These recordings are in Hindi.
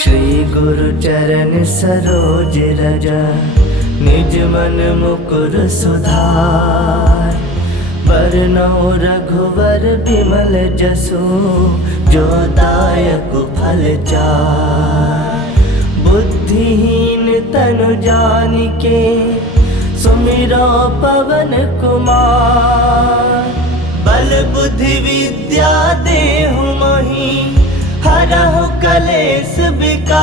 श्री गुरु चरण सरोज रज, निज मन मुकुर सुधार। बरनउँ रघुवर बिमल जसु, जो दायक फल चार। बुद्धिहीन तनु जानिके, सुमिरो पवन कुमार। बल बुद्धि विद्या देहु मोहि, हरहु कलेश विकार।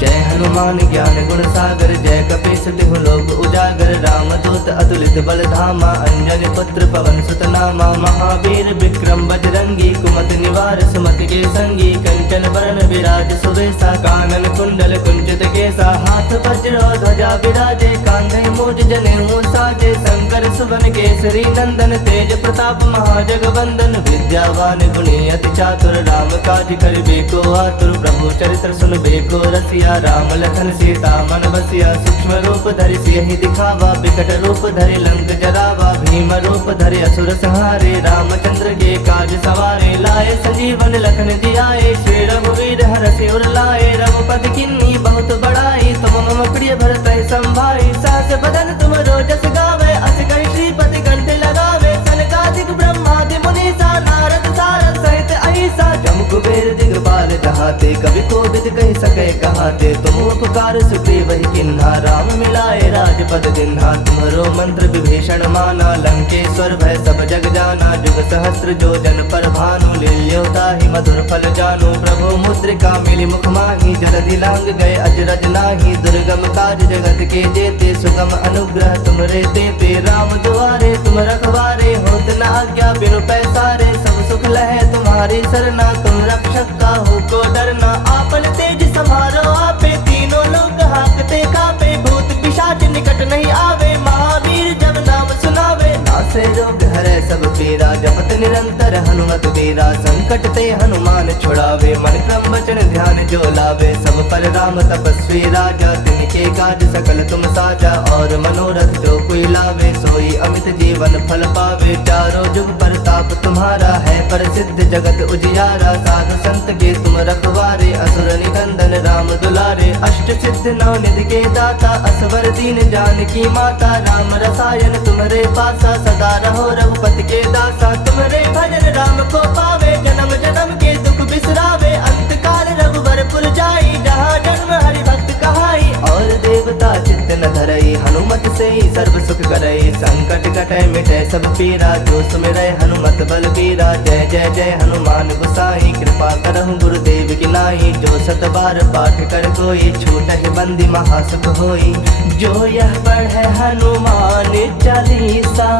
जय हनुमान ज्ञान गुण सागर, जय कपीस तिहु लोक उजागर। रामदूत अतुलित बल धामा, अंजनी पुत्र पवन सुत नामा। महावीर विक्रम बजरंगी, कुमति निवार सुमति के संगी। कंचन बरन विराज सुवेशा, कानन कुंडल कुंचित केसा। हाथ वज्र ध्वजा विराजे, कांधे मूज जनेऊ साजे। शंकर सुवन केसरी नंदन, तेज प्रताप महाजगवंदन। विद्यावान गुणी अति चातुर, राम काज करिबे को आतुर। प्रभु चरित्र सुनबे को रसिया, राम लखन सीता मन बसिया। सूक्ष्म रूप धरि सियहि दिखावा, विकट रूप धरि लंक जरावा। भीम रूप धरि असुर संहारे, रामचंद्र के काज सवारे। लाए संजीवन लखन जियाए, श्री रघुवीर हरषि उर लाए। रघुपति किन्नी बहुत बड़ाई, तुम मम प्रिय भरतहि संभाई। सहस बदन तुम रोजस गावे, अस कहि श्रीपति कंठ लगावे। सनकादिक ब्रह्मादि मुनीसा, नारद सारद सहित अहिसा। जम कुबेर दिगपाल जहाते, कवि कोविद कहि सकै कहाते। तुम उपकार सुग्रीवहि किन्हा, राम मिलाए राजपद दिन्हा। तुम्हरो मंत्र विभीषण माना, लंकेश्वर भय सब जग जाना। जुग सहस्त्र जो जन पर भानु, लील्यो ताहि मधुर फल जानु। प्रभु मुद्रिका मिली मुख माहि, जलधि लांग गए अजरज नाही। दुर्गम काज जगत के जेते, सुगम अनुग्रह तुमरे तेते। राम दुआरे तुम रखवारे, होत न आज्ञा बिनु पैसारे। सब सुख लहै तुम्हारी सरना, तुम रक्षक काहू को डरना। आपन तेज समारो आपे, तीनों लोग हांकते कापे। भूत पिशाच निकट नहीं आवे, महावीर जब नाम सुनावे। नासे रोग हरै सब पीरा, जपत निरंतर हनुमत वीरा। संकट ते हनुमान छुड़ावे, मन क्रम वचन ध्यान जो लावे। सब पर राम तपस्वी राजा, तिनके काज सकल तुम साजा। और मनोरथ जो कोई लावे, सोई अमित जीवन फल पावे। चारों जुग परताप तुम्हारा है, प्रसिद्ध जगत उजियारा। साधु संत के तुम रखवारे, असुर निकंदन राम दुलारे। अष्ट सिद्ध नौ निधि के दाता, असवर दीन जानकी माता। राम रसायन तुम्हारे पासा, सदा रहो रघुपति के दासा। तुम्हारे भजन राम को पावे, जन्म जन्म के दुख बिसरावे। अंत काल रघुवर पुर जाई, जहाँ जन्म हरि भक्त कहाई। और देवता चित्त न धरई, हनुमत से ही सर्व सुख करई। संकट कटै मिटै सब पीरा, जो सुमिरै हनुमत बल बीरा। जय जय जय हनुमान गोसाई, कृपा करहु गुरुदेव की नाई। जो सत बार पाठ कर कोई, छूटहि बंदी महासुख होई। जो यह पढ़ै हनुमान चालीसा,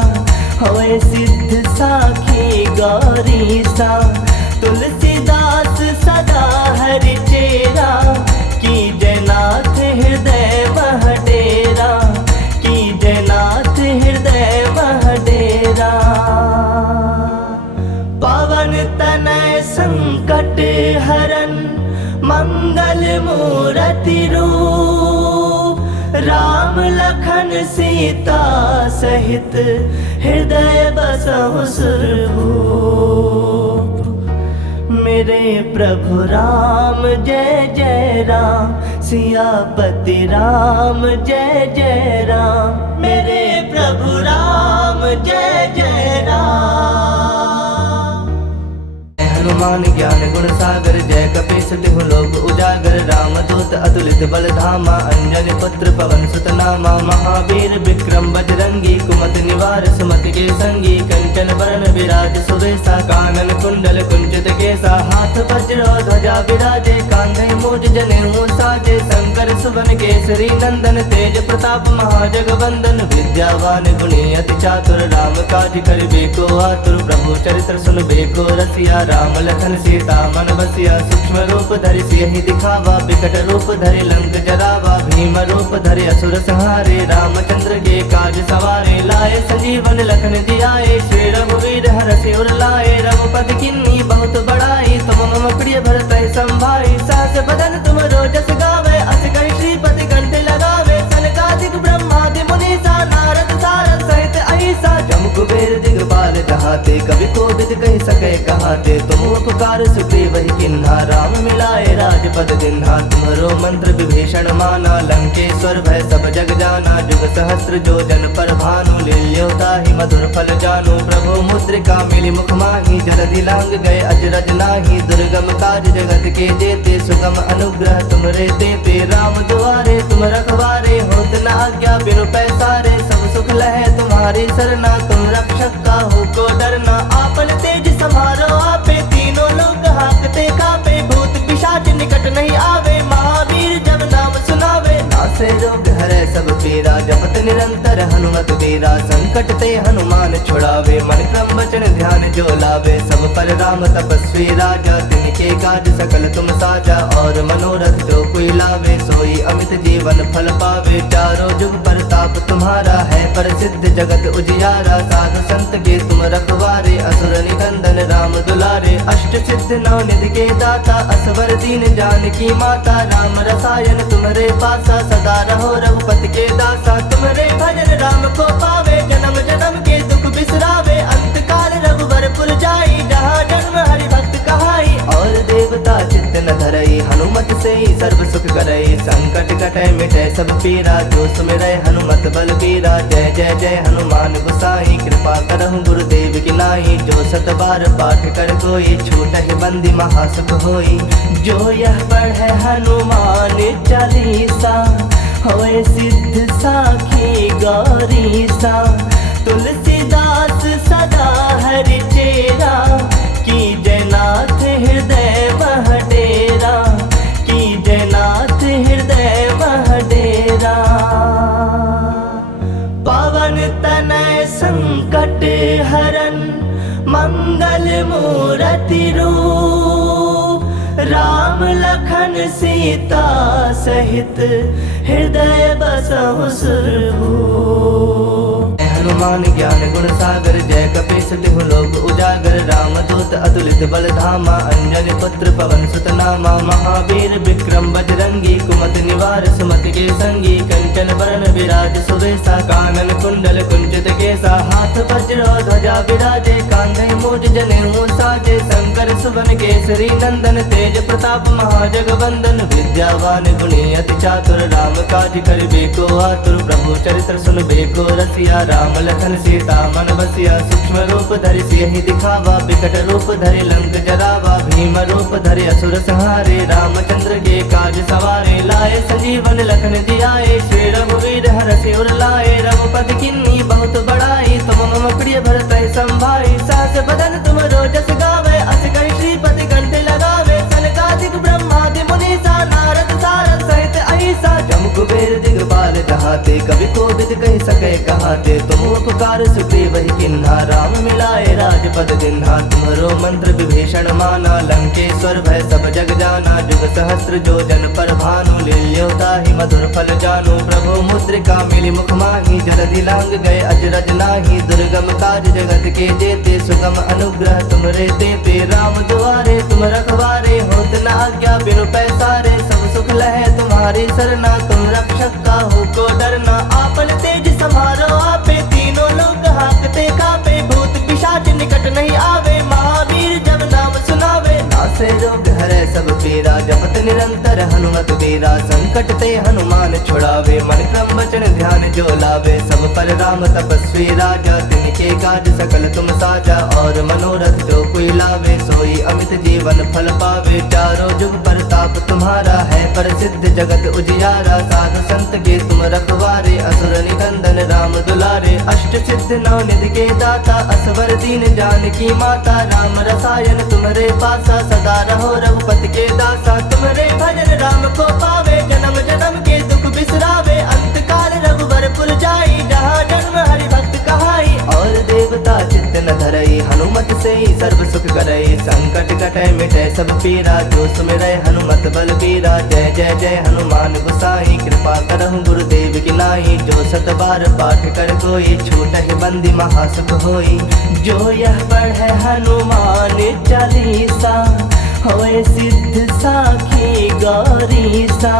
होए सिद्ध साखी गौरीसा। तुलसीदास सदा हरि चेरा, कीजय नाथ हृदय मह डेरा। कीजय नाथ हृदय मह डेरा। पवन तनय संकट हरन, मंगल मूरति रूप। राम लखन सीता सहित, हृदय बसहु सुरभूप। मेरे प्रभु राम जय जय राम, सियापति राम जय जय राम। मेरे प्रभु राम जय जय राम। हनुमान ज्ञान गुण सागर, जय कपीस तिहु लोक उजागर। रामदूत अतुलित बल धामा, अंजनी पुत्र पवन सुत नामा। महावीर विक्रम बजरंगी, कुमति निवार सुमति के संगी। कंचन बरन विराज सुवेशा, कानन कुंडल कुंचित केसा। हाथ वज्र ध्वजा विराजे, कांधे मूज जनेऊ साजे। शंकर सुवन केसरी नंदन, तेज प्रताप महाजगवंदन। विद्यावान गुणी अति चातुर, राम काज करिबे को आतुर। प्रभु चरित्र सुनबे को रसिया, राम लखन सीता मन बसिया। सूक्ष्म रूप धरि सियहि दिखावा, विकट रूप धरि लंक जरावा। भीम रूप धरि असुर संहारे, रामचंद्र के काज सवारे। लाए संजीवन लखन जियाए, श्री रघुवीर हरषि उर लाए। रघुपति किन्नी बहुत बड़ाई, तुम मम प्रिय भरतहि संभाई। सहस बदन तुम रोजस गावे, अस कहि श्रीपति कंठ लगावे। सनकादिक ब्रह्मादि मुनीसा, नारद सारद जहाते, कभी कोविद कह सके कहाते। तुम उपकार सुग्रीव ही किन्हा, राम मिलाए राजपद दिन्हा। तुम्हारो मंत्र विभीषण माना, लंकेश्वर भय सब जग जाना। जुग सहस्त्र जो जन पर भानु, लील्योता ही मधुर फल जानू। प्रभु मुद्रिका मिली मुख माही, जलधि लांग गए अजरज नाही। दुर्गम काज जगत के जेते, सुगम अनुग्रह तुमरे तेते। राम दुआरे तुम रखवारे, होत न आज्ञा बिनु पैसारे। सब सुख लहे तुम्हारी सरना, तुम रक्षक काहू को डरना। आपन तेज समारो आपे, तीनों लोग हाकते कापे। भूत पिशाच निकट नहीं आवे, महावीर जब नाम सुनावे। नासे रोग हरे सब पीरा, जपत निरंतर हनुमत वीरा। संकट ते हनुमान छुड़ावे, मन क्रम वचन ध्यान जो लावे। सब पर राम तपस्वी राजा, तिनके काज सकल तुम साजा। और मनोरथ जो कोई लावे, सोई अमित जीवन फल पावे। चारों जुग परताप तुम्हारा है, प्रसिद्ध जगत उजियारा। साधु संत के तुम रखवारे, असुर निकंदन राम दुलारे। अष्ट सिद्ध नौ निधि के दाता, असवर दीन जानकी माता। राम रसायन तुम्हारे पासा, सदा रहो रघुपति के दासा। तुम्हारे भजन राम को पावे, जन्म जन्म के दुख बिसरावे। अंत काल रघुवर पुर जाई, जहाँ जन्म हरि भक्त कहाई। और देवता चित्त न धरई, हनुमत से ही सर्व सुख करई। संकट कटे मिटे सब पीरा, जो सुमिरै हनुमत बल बीरा। जय जय जय हनुमान गोसाई, कृपा करहु गुरुदेव की नाई। जो सत बार पाठ कर कोई, छूटहि बंदी महासुख होई। जो यह पढ़े हनुमान चालीसा, होए सिद्ध साखी गौरीसा। तुलसीदास सदा हरि चेरा, की जयनाथ हृदय मह डेरा। की जयनाथ हृदय मह डेरा। पवन तनय संकट हरन, मंगल मूरति रूप। राम लखन सीता सहित, हृदय बसहु सुरभूप। हनुमान ज्ञान गुण सागर, जय कपीस तिहु लोक उजागर। राम दूत अतुलित बल धामा, अंजनी पुत्र पवन सुत नामा। महावीर विक्रम बजरंगी, कुमति निवार सुमति के संगी। कंचन बरन विराज सुवेसा, कानन कुंडल कुंचित केसा। हाथ वज्र ध्वजा विराजे, कांधे मूज जनेऊ साजे। शंकर सुवन केसरी नंदन, तेज प्रताप महाजगवंदन। विद्यावान गुणी अति चातुर, राम काज करिबे को आतुर। प्रभु चरित्र सुनबे को रसिया, राम लखन सीता मन बसिया। सूक्ष्म रूप धरि सियहि दिखावा, बिकट रूप धरि लंक जरावा। भीम रूप धरि असुर संहारे, रामचंद्र के काज सवारे। लाए संजीवन लखन जियाए, श्री रघुवीर हरषि उर लाए। रघुपति किन्नी बहुत बड़ाई, तुम मम प्रिय भरतहि संभाई। सहस बदन तुम रोजस गावे, अस कहि श्रीपति कंठ लगावे। सनकादिक ब्रह्मादि मुनीसा, नारद सारद सहित अहिसा। जम कुबेर दिगपाल जहाते, कभी कोविद कह सके कहाते। तुम उपकार सुग्रीव ही किन्हा, राम मिलाए राजपद दिन्हा। तुम्हारो मंत्र विभीषण माना, लंकेश्वर भय सब जग जाना। जुग सहस्त्र जो जन पर भानु, लील्योता ही मधुर फल जानू। प्रभु मुद्रिका मिली मुख माही, जलधि लांग गए अजरज नाही। दुर्गम काज जगत के जेते, सुगम अनुग्रह तुमरे तेते। राम दुआरे तुम रखवारे, होत न आज्ञा बिनु पैसारे। सब सुख लहे तुम्हारी सरना, तुम रक्षक काहू को डरना। आपन तेज समारो आपे, तीनों लोग हाकते कापे। भूत पिशाच निकट नहीं आवे, महावीर जब नाम सुनावे। नासे रोग हरे सब पीरा, जपत निरंतर हनुमत वीरा। संकट ते हनुमान छुड़ावे, मन क्रम वचन ध्यान जो लावे। सब पर राम तपस्वी राजा, तिनके काज सकल तुम साजा। और मनोरथ जो कोई लावे, सोई अमित जीवन फल पावे। चारों जुग परताप तुम्हारा है, प्रसिद्ध जगत उजियारा। साधु संत के तुम रखवारे, असुर निकंदन राम दुलारे। अष्ट सिद्ध नौ निधि के दाता, असवर दीन जानकी माता। राम रसायन तुम्हारे पासा, सदा रहो रघुपति के दासा। तुम्हारे भजन राम को पावे, जन्म जन्म के दुख बिसरावे। अंत काल रघुवर पुर जाई, जहाँ जन्म हरि भक्त कहाई। और देवता चित्त न धरई, हनुमत से ही सर्व सुख करई। संकट कटे मिटे सब पीरा, जो सुमिरै हनुमत बल बीरा। जय जय जय हनुमान गोसाई, कृपा करहु गुरुदेव की नाई। जो सत बार पाठ कर कोई, छूटहि बंदी महासुख होई। जो यह पढ़े हनुमान चालीसा, होए सिद्ध साखी गौरीसा।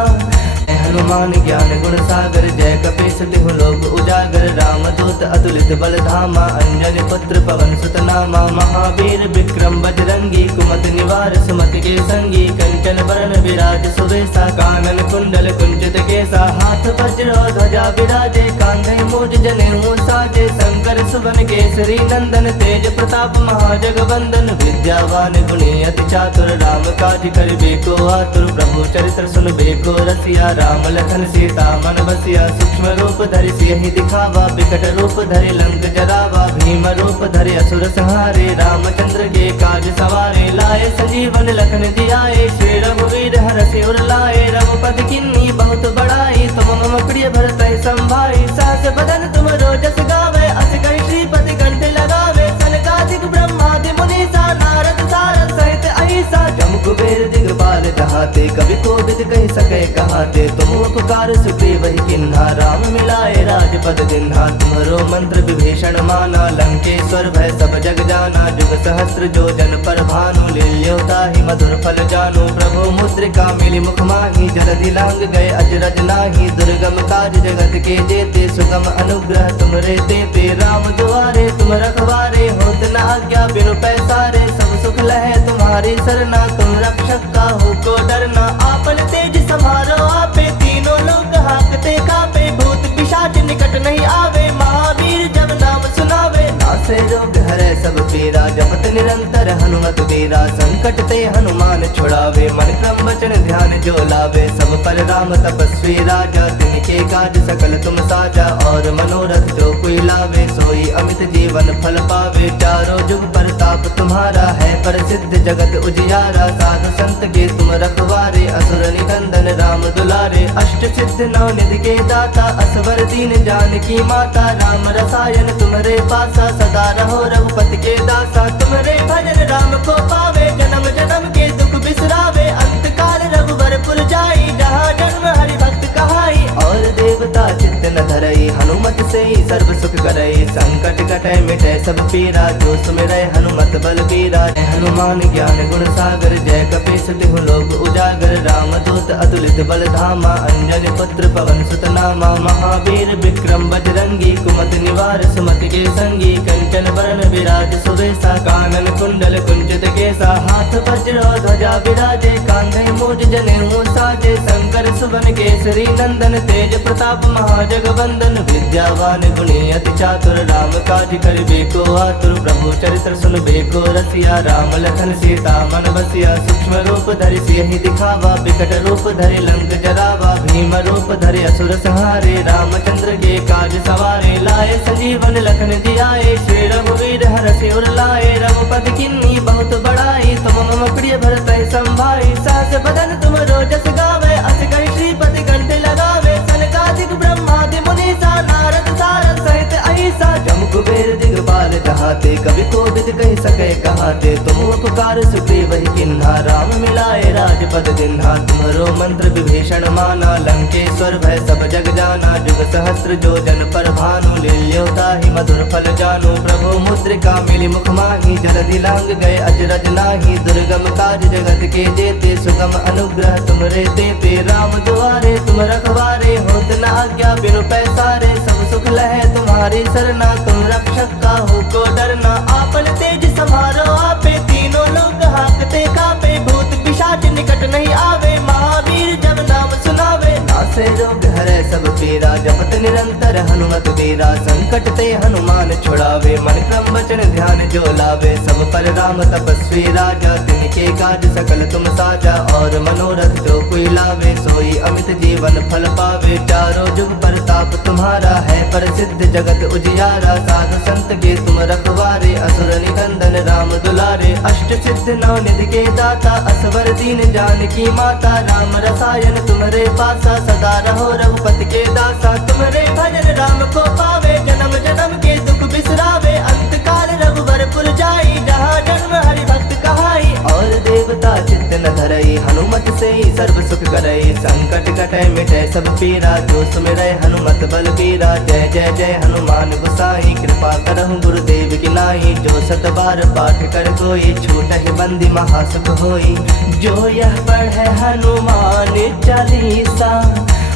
हनुमान ज्ञान गुण सागर, जय कपीस तिहु लोक उजागर। राम दूत रामदूत अतुलित बल धामा, अंजनी पुत्र पवन सुत नामा, महावीर विक्रम बजरंगी, कुमति निवार सुमति के संगी, कंचन बरन विराज सुवेशा, कानन कुंडल कुंचित केसा, हाथ वज्र ध्वजा विराजे, कांधे मूज जनेऊ साजे, शंकर सुवन केसरी नंदन, तेज प्रताप महाजगवंदन, विद्यावान गुणी अति चातुर, राम काज करिबे को आतुर, प्रभु चरित्र सुनबे को रसिया, राम लखन सीता मन बसिया, सूक्ष्म रूप धरि सियहि दिखावा, विकट रूप धरि लंक जरावा, भीम रूप धरि असुर संहारे, रामचंद्र के काज सवारे, लाए संजीवन लखन जियाए, श्री रघुवीर हरषि उर लाए, रघुपति किन्नी बहुत बड़ाई, तुम मम प्रिय भरत संभाई, सहस बदन तुम रोजस गावे, अस कहि श्रीपति कंठ लगावे, सनकादिक ब्रह्मादि मुनीसा, नारद सारद सहित अहिसा, जम कुबेर दिगपाल जहाते, कवि कोविद कहि सके कहाते, तुम उपकार सुग्रीव ही किन्हा, राम मिलाए राजपद दिन्हा, तुम्हरो मंत्र विभीषण माना, लंकेश्वर भय सब जग जाना, जुग सहस्त्र जो जन पर भानु, लील्योताहि मधुर फल जानु, प्रभु मुद्रिका मिली मुख माही, जलधि लांग गए अजरज नाही, दुर्गम काज जगत के जेते, सुगम अनुग्रह तुमरे तेते, राम दुआरे तुम रखवारे, होत न आज्ञा बिनु पैसारे, सब सुख लहे तुम्हारी सरना, तुम रक्षक काहू को डरना, आपन तेज समारो आपे, तीनों लोग हाकते कापे, भूत पिशाच निकट नहीं आवे, महावीर जब नाम सुनावे, नासे रोग हरै सब पीरा, जपत निरंतर हनुमत वीरा, संकट ते हनुमान छुड़ावे, मन क्रम वचन ध्यान जो लावे, सब पर राम तपस्वी राजा, तिनके काज सकल तुम साजा, और मनोरथ जो कोई लावे, सोई अमित जीवन फल पावे, चारों जुग परताप तुम्हारा है, प्रसिद्ध जगत उजियारा, साधु संत के तुम रखवारे, असुर निकंदन राम दुलारे, अष्ट सिद्ध नौ निधि के दाता, असवर दीन जानकी माता, राम रसायन तुम्हारे पासा, सदा रहो रघुपति के दासा, तुम्हारे भजन राम को पावे, जन्म जन्म के दुख बिसरावे, अंत काल रघुवर पुर जाई, जहाँ जन्म हरि भक्त कहाई, और देवता चित्त न धरई, हनुमत से ही सर्व सुख करई, संकट कटै मिटै सब पीरा, जो सुमिरै हनुमत बल बीरा, जय हनुमान ज्ञान गुण सागर, जय कपीस तिहुँ लोक उजागर, रामदूत अतुलित बल धामा, अंजनी पुत्र पवन सुत नामा, महावीर विक्रम बजरंगी, कुमति निवार सुमति के संगी, कंचन बरन विराज सुवेशा, कानन कुंडल कुंचित केसा, हाथ वज्र ध्वजा विराजे, कांधे मूज जनेऊ साजे, शंकर सुवन केसरी नंदन, तेज प्रताप महाजगवंदन, विद्यावान गुणी अति चातुर, राम काज करिबे को आतुर, प्रभु चरित्र सुनबे को रसिया, राम लखन सीता मन बसिया, सूक्ष्म रूप धरि सियहि दिखावा, विकट रूप धरि लंक जरावा, भीम रूप धरि असुर संहारे, रामचंद्र के काज सवारे, लाए संजीवन लखन जियाए, श्री रघुवीर हरषि उर लाए, रघुपति किन्नी बहुत बड़ाई, तुम मम प्रिय भरत संभाई, सहस बदन तुम रोजस गावे, अस कहि श्रीपति कंठ लगावे, सनकादिक ब्रह्मादि मुनीसा, नारद सारद सहित अहिसा, जम कुबेर दिगपाल जहाते, कवि कोविद कहि सके कहाते, तुम उपकार सुग्रीव ही किन्हा, राम मिलाए राजपद दिन्हा, तुम्हरो मंत्र विभीषण माना, लंकेश्वर भय सब जग जाना, जुग सहस्त्र जो जन पर भानु, लील्योताहि मधुर फल जानु, प्रभु मुद्रिका मिली मुख माही, जलधि लांग गए अजरज नाही, दुर्गम काज जगत के जेते, सुगम अनुग्रह तुमरे तेते, राम दुआरे तुम रखवारे, होत न आज्ञा बिनु पैसारे, सब सुख लहे तुम्हारी सरना, तुम रक्षक काहू को डरना, आपन तेज समारो आपे, तीनों लोग हाकते कापे, भूत पिशाच निकट नहीं आवे, महावीर जब नाम सुनावे, नासे रोग हरै सब पीरा, जपत निरंतर हनुमत वीरा, संकट ते हनुमान छुड़ावे, मन क्रम वचन ध्यान जो लावे, सब पर राम तपस्वी राजा, तिनके काज सकल तुम साजा, और मनोरथ जो कोई लावे, सोई अमित जीवन फल पावे, चारों जुग परताप तुम्हारा है, प्रसिद्ध जगत उजियारा, साधु संत के तुम रखवारे, असुर निकंदन राम दुलारे, अष्ट सिद्ध नौ निधि के दाता, असवर दीन जानकी माता, राम रसायन तुम्हारे पासा, सदा रहो रघुपति के दासा, तुम्हारे भजन राम को पावे, जन्म जन्म के दुख बिसरावे, अंत काल रघुवर पुर जाई, जहाँ जन्म हरि भक्त कहाई, और देवता चित्त न धरई, हनुमत से ही सर्व सुख करई, संकट कटै मिटै सब पीरा, जो सुमिरै हनुमत बल बीरा, जय जय जय हनुमान गोसाई, कृपा करहु गुरुदेव की नाई, जो सत बार पाठ कर कोई, छूटहि बंदी महासुख होई, जो यह पढ़े हनुमान चालीसा,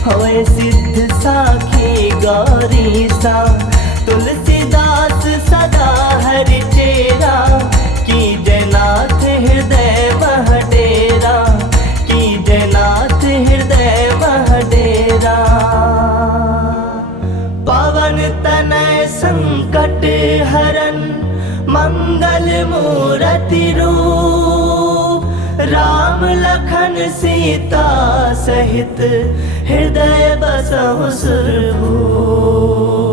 होए सिद्ध साखी गौरीसा, तुलसीदास सदा हरि चेरा, की जयनाथ हृदय मह डेरा, की जयनाथ हृदय मह डेरा। पवन तनय संकट हरन, मंगल मूरति रूप, राम लखन सीता सहित हृदय बसहु सुरभूप।